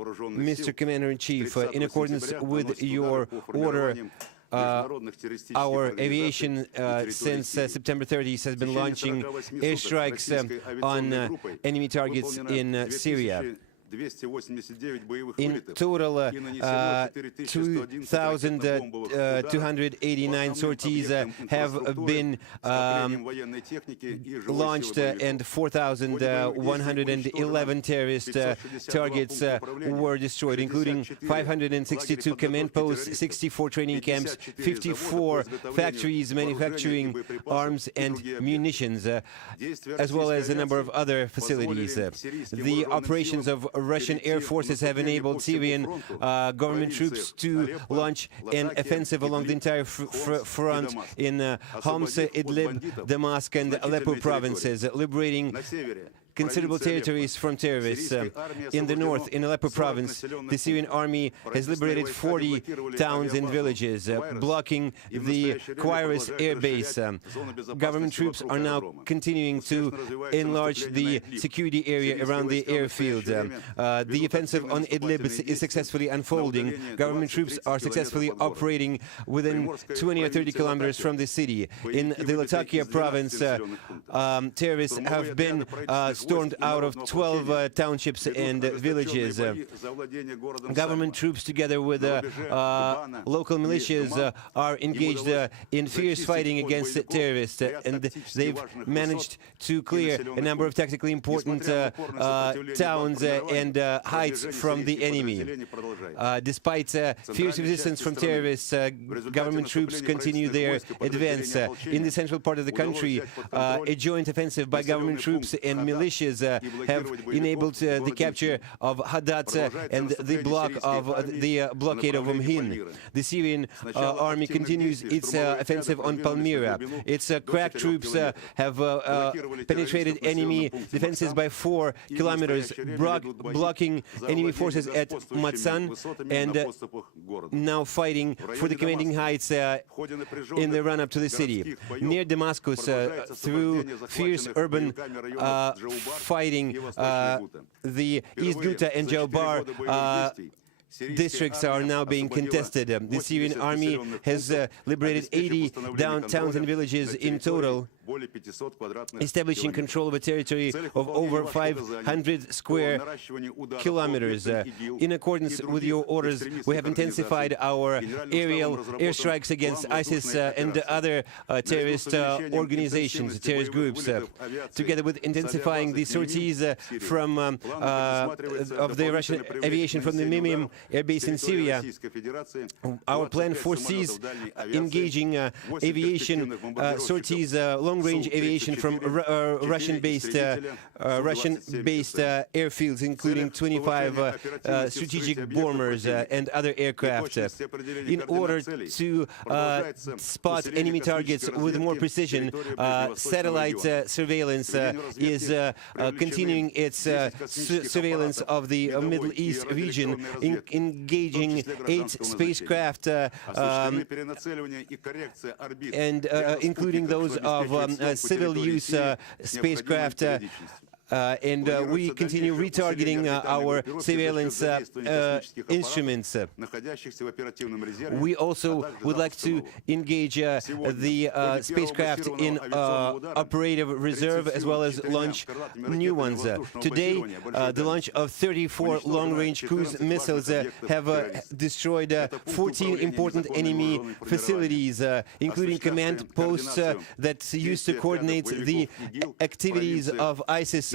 Mr. Commander-in-Chief, in accordance with your order, our aviation since September 30th has been launching airstrikes on enemy targets in Syria. In total, 2,289 sorties have been launched and 4,111 terrorist targets were destroyed, including 562 command posts, 64 training camps, 54 factories manufacturing arms and munitions, as well as a number of other facilities. The operations of Russian air forces have enabled Syrian government troops to launch an offensive along the entire front in Homs, Idlib, Damascus and Aleppo provinces, liberating considerable territories from terrorists. In the north, in Aleppo province, the Syrian army has liberated 40 towns and villages, blocking the Quirus air base. Government troops are now continuing to enlarge the security area around the airfield. The offensive on Idlib is successfully unfolding. Government troops are successfully operating within 20 or 30 kilometers from the city. In the Latakia province, terrorists have been stormed out of 12 townships and villages. Government troops, together with local militias, are engaged in fierce fighting against terrorists, and they've managed to clear a number of tactically important towns and heights from the enemy. Despite fierce resistance from terrorists, government troops continue their advance. In the central part of the country, a joint offensive by government troops and militias have enabled the capture of Hadat and the blockade of Umhin. The Syrian army continues its offensive on Palmyra. Its crack troops have penetrated enemy defenses by 4 kilometers, blocking enemy forces at Matsan, and now fighting for the commanding heights in the run-up to the city. Near Damascus, through fierce urban fighting, the East Ghouta and Jawbar districts are now being contested. The Syrian army has liberated 80 towns and villages in total, establishing control of a territory of over 500 square kilometers. In accordance with your orders, we have intensified our aerial airstrikes against ISIS and other terrorist organizations, terrorist groups, together with intensifying the sorties from of the Russian aviation from the Mimim air base in Syria. Our plan foresees engaging aviation sorties, long-range aviation from Russian-based airfields, including 25 strategic bombers and other aircraft, in order to spot enemy targets with more precision. Satellite surveillance is continuing its surveillance of the Middle East region, engaging 8 spacecraft and including those of civil use spacecraft, and we continue retargeting our surveillance instruments. We also would like to engage the spacecraft in operative reserve, as well as launch new ones. Today, the launch of 34 long-range cruise missiles have destroyed 14 important enemy facilities, including command posts that used to coordinate the activities of ISIS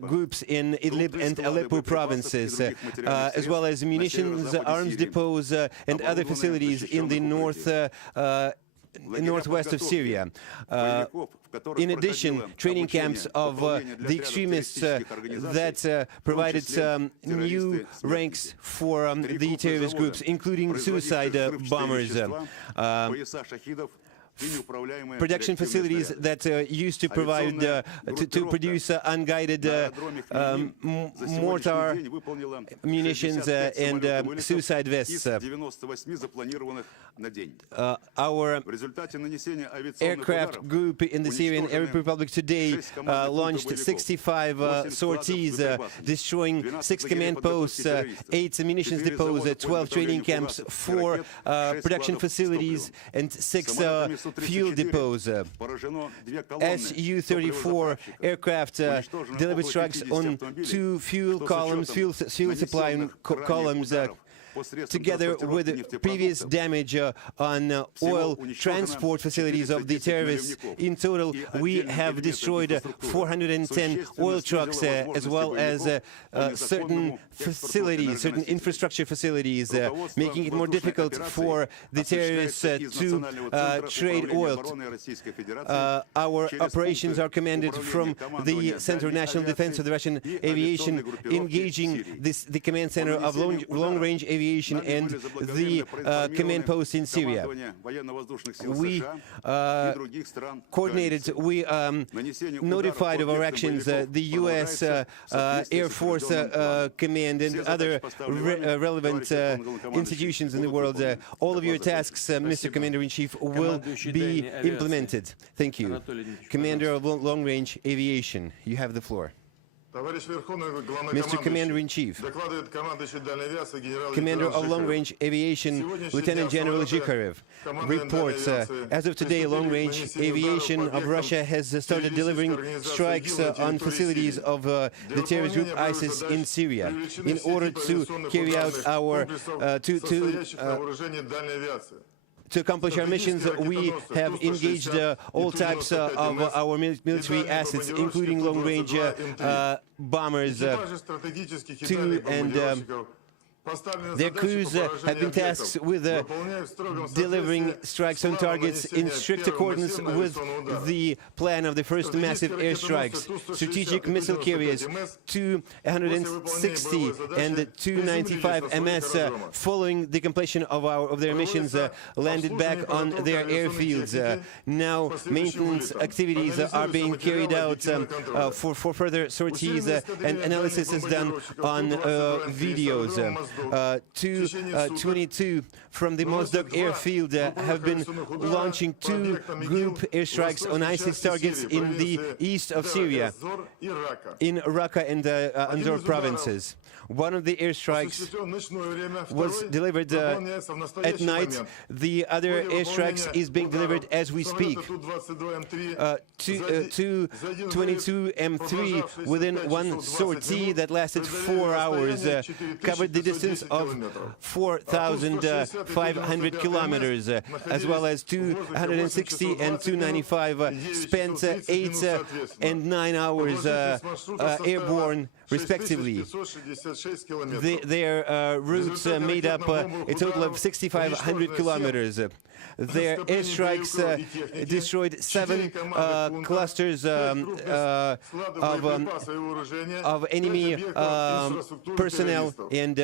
groups in Idlib and Aleppo provinces, as well as munitions, arms depots, and other facilities in the northwest of Syria. In addition, training camps of the extremists that provided new ranks for the terrorist groups, including suicide bombers. production facilities that used to provide to produce unguided mortar munitions and suicide vests. Our aircraft group in the Syrian Arab Republic today launched 65 sorties, destroying 6 command posts, 8 munitions depots, 12 training camps, 4 production facilities, and 6 fuel depots. Su-34 aircraft delivered strikes on 2 fuel columns, fuel supply columns, together with previous damage on oil transport facilities of the terrorists. In total, we have destroyed 410 oil trucks, as well as certain facilities, certain infrastructure facilities, making it more difficult for the terrorists to trade oil. Our operations are commanded from the Center of National Defense of the Russian Aviation, engaging the command center of long-range aviation and the command post in Syria. We coordinated, we notified of our actions the U.S. Air Force Command and other relevant institutions in the world. All of your tasks, Mr. Commander-in-Chief, will be implemented. Thank you. Commander of Long-Range Aviation, you have the floor. Mr. Commander-in-Chief, Commander of Long-Range Aviation, Lieutenant General Zhikharev, reports, as of today, long-range aviation of Russia has started delivering strikes on facilities of the terrorist group ISIS in Syria in order to carry out our to accomplish our missions. We have engaged all types of our military assets, including long-range bombers, and their crews have been tasked with delivering strikes on targets in strict accordance with the plan of the first massive airstrikes. Strategic missile carriers, 260 and 295 MS, following the completion of their missions, landed back on their airfields. Now maintenance activities are being carried out for further sorties, and analysis is done on videos. 222 from the Mozdok airfield have been launching 2 group airstrikes on ISIS targets in the east of Syria, in Raqqa and Anzor provinces. One of the airstrikes was delivered at night. The other airstrikes is being delivered as we speak. 222 M3 within one sortie that lasted 4 hours covered the distance of 4,500 kilometers, as well as 260 and 295 spent 8 and 9 hours airborne, respectively. Their routes made up a total of 6,500 kilometers. Their airstrikes destroyed 7 clusters of enemy personnel and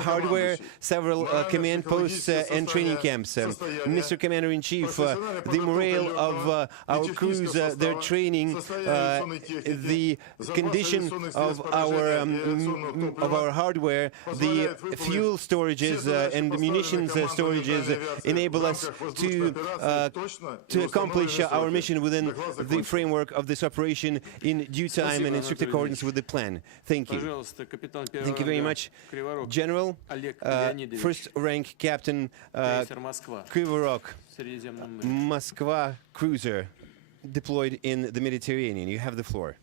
hardware, several command posts and training camps. Mr. Commander-in-Chief, the morale of our crews, their training, the condition of our hardware, the fuel storages and munitions storages enable us to accomplish our mission within the framework of this operation in due time and in strict accordance with the plan. Thank you. Thank you very much, General. First rank Captain Krivorok, Moskva cruiser deployed in the Mediterranean. You have the floor.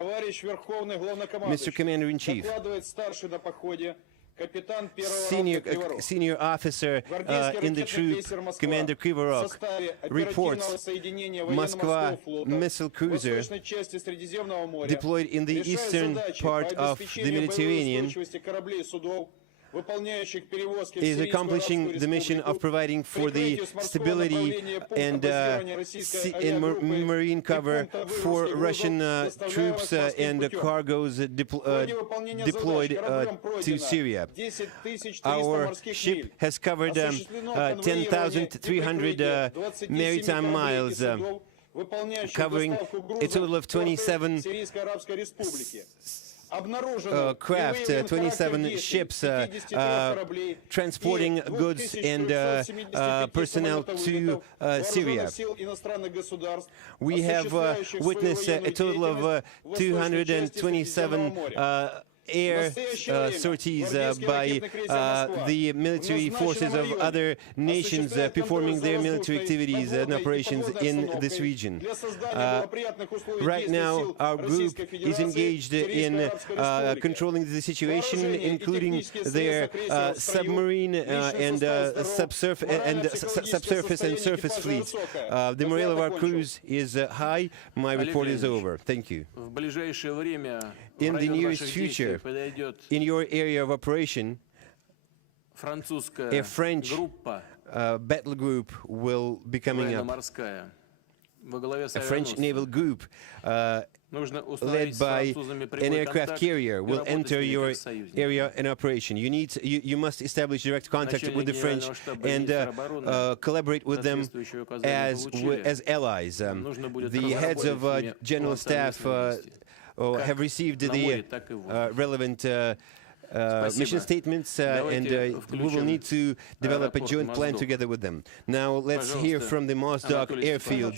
Mr. Commander-in-Chief, senior officer in the troop, Commander Krivorok, reports Moskva missile cruiser deployed in the eastern part of the Mediterranean is accomplishing the mission of providing for the stability and marine cover for Russian troops and cargoes deployed to Syria. Our ship has covered 10,300 maritime miles, covering a total of 27 craft, 27 ships transporting goods and personnel to Syria. We have witnessed a total of 227 air sorties by the military forces of other nations performing their military activities and operations in this region. Right now, our group is engaged in controlling the situation, including their submarine and subsurface and surface fleets. The morale of our crews is high. My report is over. Thank you. In the nearest future, in your area of operation, a French battle group will be coming up. A French naval group led by an aircraft carrier will enter your area in operation. You must establish direct contact with the French and collaborate with them as allies. The heads of general staff have received the relevant mission statements, and we will need to develop a joint plan together with them. Now let's hear from the Mozdok airfield.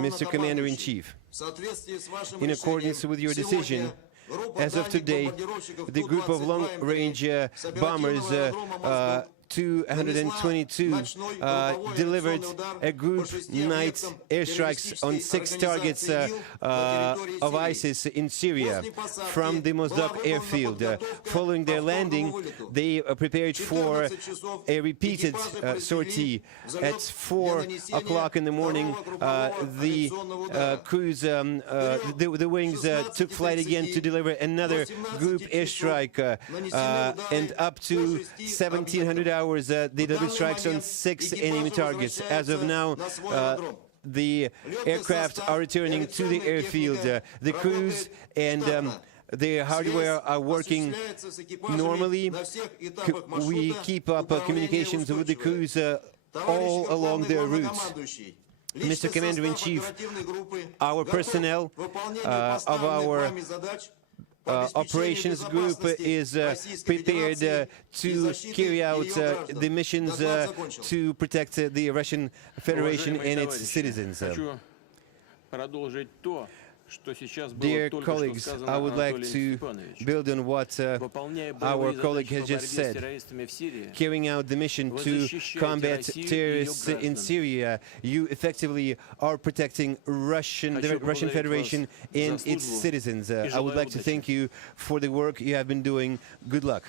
Mr. Commander-in-Chief, in accordance with your decision, as of today, the group of long-range bombers 222 delivered a group night airstrikes on 6 targets of ISIS in Syria from the Mozdok airfield. Following their landing, they prepared for a repeated sortie. At 4 o'clock in the morning, the crews, the wings took flight again to deliver another group airstrike, and up to 1700 hours, they delivered strikes on 6 enemy targets. As of now, the aircraft are returning to the airfield. The crews and the hardware are working normally. We keep up communications with the crews all along their routes. Mr. Commander-in-Chief, our personnel of our operations group is prepared to carry out the missions to protect the Russian Federation and its citizens. Dear colleagues, I would like to build on what our colleague has just said. Carrying out the mission to combat terrorists in Syria, you effectively are protecting the Russian Federation and its citizens. I would like to thank you for the work you have been doing. Good luck.